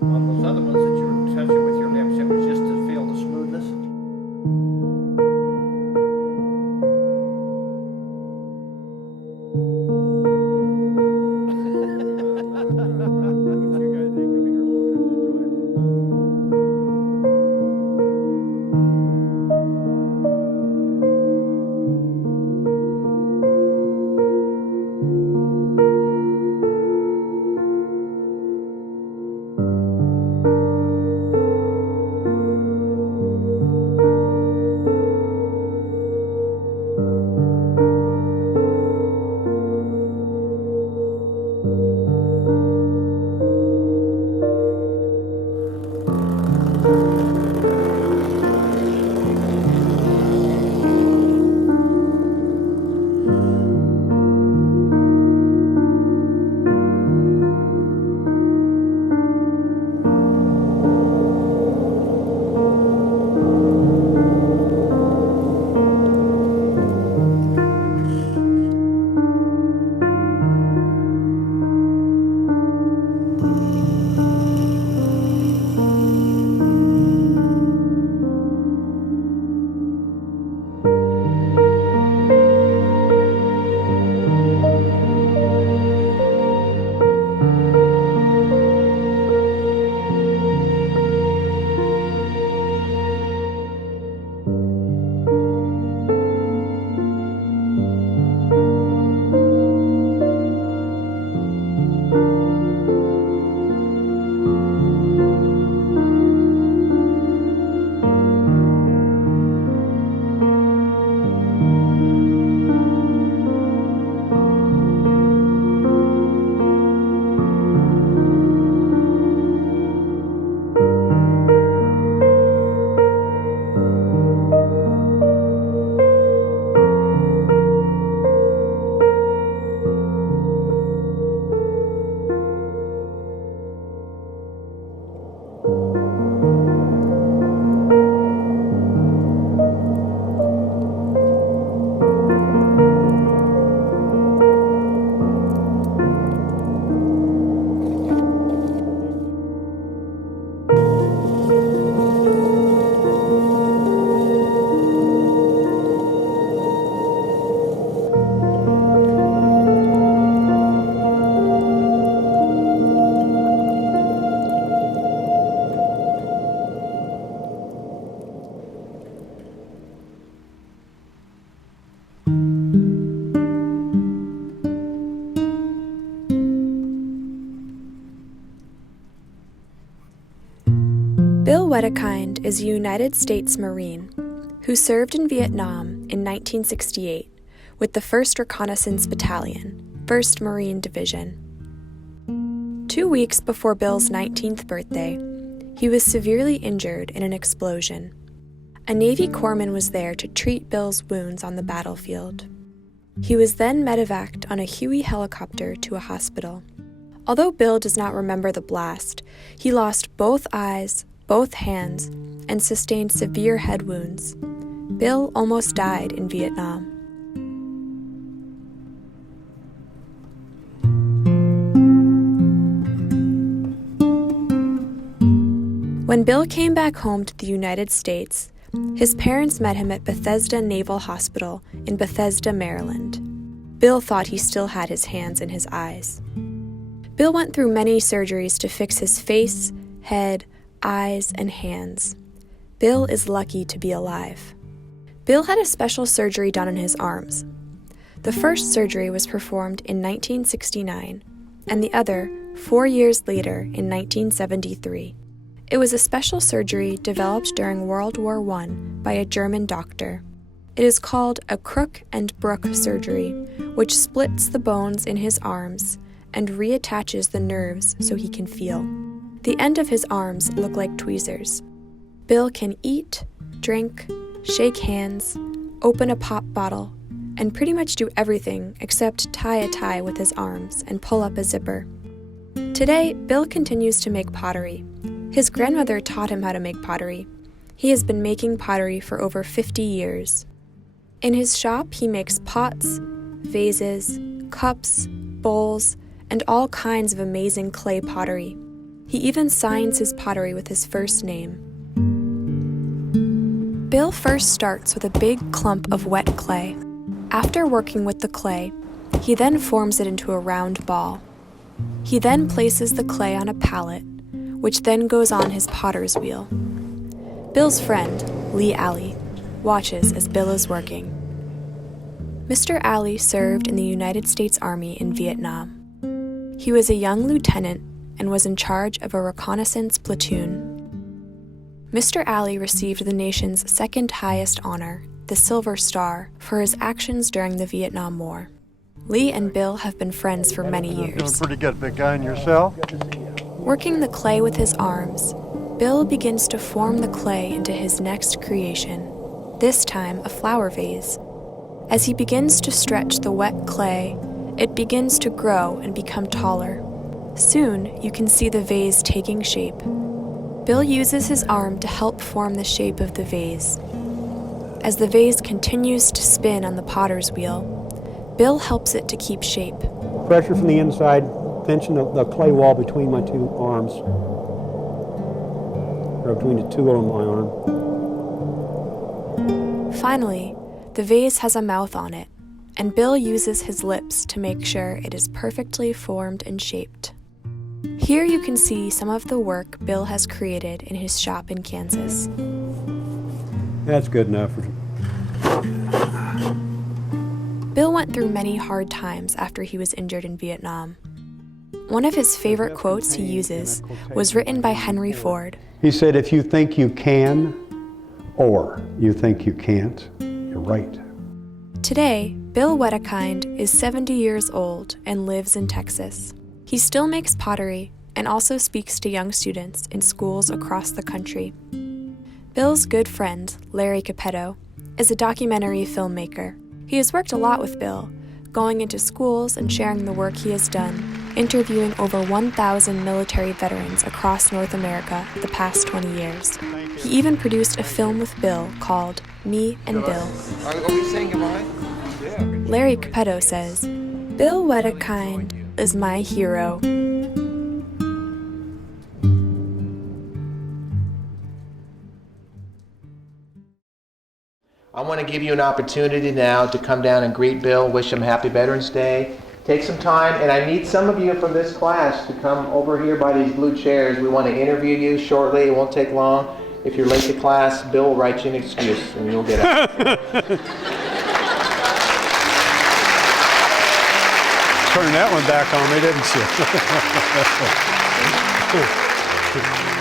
On those other ones that you were touching with your lips, it was just to feel the smoothness. Bill Wedekind is a United States Marine who served in Vietnam in 1968 with the 1st Reconnaissance Battalion, 1st Marine Division. 2 weeks before Bill's 19th birthday, he was severely injured in an explosion. A Navy corpsman was there to treat Bill's wounds on the battlefield. He was then medevaced on a Huey helicopter to a hospital. Although Bill does not remember the blast, he lost both eyes, both hands, and sustained severe head wounds. Bill almost died in Vietnam. When Bill came back home to the United States, his parents met him at Bethesda Naval Hospital in Bethesda, Maryland. Bill thought he still had his hands and his eyes. Bill went through many surgeries to fix his face, head, eyes, and hands. Bill is lucky to be alive. Bill had a special surgery done on his arms. The first surgery was performed in 1969, and the other 4 years later in 1973. It was a special surgery developed during World War I by a German doctor. It is called a crook and brook surgery, which splits the bones in his arms and reattaches the nerves so he can feel. The end of his arms look like tweezers. Bill can eat, drink, shake hands, open a pop bottle, and pretty much do everything except tie a tie with his arms and pull up a zipper. Today, Bill continues to make pottery. His grandmother taught him how to make pottery. He has been making pottery for over 50 years. In his shop, he makes pots, vases, cups, bowls, and all kinds of amazing clay pottery. He even signs his pottery with his first name. Bill first starts with a big clump of wet clay. After working with the clay, he then forms it into a round ball. He then places the clay on a pallet, which then goes on his potter's wheel. Bill's friend, Lee Alley, watches as Bill is working. Mr. Alley served in the United States Army in Vietnam. He was a young lieutenant and was in charge of a reconnaissance platoon. Mr. Alley received the nation's second highest honor, the Silver Star, for his actions during the Vietnam War. Lee and Bill have been friends for many years. Doing pretty good, big guy, and yourself? Working the clay with his arms, Bill begins to form the clay into his next creation, this time a flower vase. As he begins to stretch the wet clay, it begins to grow and become taller. Soon, you can see the vase taking shape. Bill uses his arm to help form the shape of the vase. As the vase continues to spin on the potter's wheel, Bill helps it to keep shape. Pressure from the inside, pinching the clay wall between my two arms, or between the two on my arm. Finally, the vase has a mouth on it, and Bill uses his lips to make sure it is perfectly formed and shaped. Here you can see some of the work Bill has created in his shop in Kansas. That's good enough. Bill went through many hard times after he was injured in Vietnam. One of his favorite quotes he uses was written by Henry Ford. He said, if you think you can, or you think you can't, you're right. Today, Bill Wedekind is 70 years old and lives in Texas. He still makes pottery and also speaks to young students in schools across the country. Bill's good friend, Larry Capetto, is a documentary filmmaker. He has worked a lot with Bill, going into schools and sharing the work he has done, interviewing over 1,000 military veterans across North America the past 20 years. He even produced a film with Bill called Me and Bill. Are we saying goodbye? Yeah. Larry Capetto says, Bill Wedekind is my hero. I want to give you an opportunity now to come down and greet Bill, wish him Happy Veterans Day. Take some time, and I need some of you from this class to come over here by these blue chairs. We want to interview you shortly. It won't take long. If you're late to class, Bill will write you an excuse, and you'll get out. Turn that one back on me, didn't you?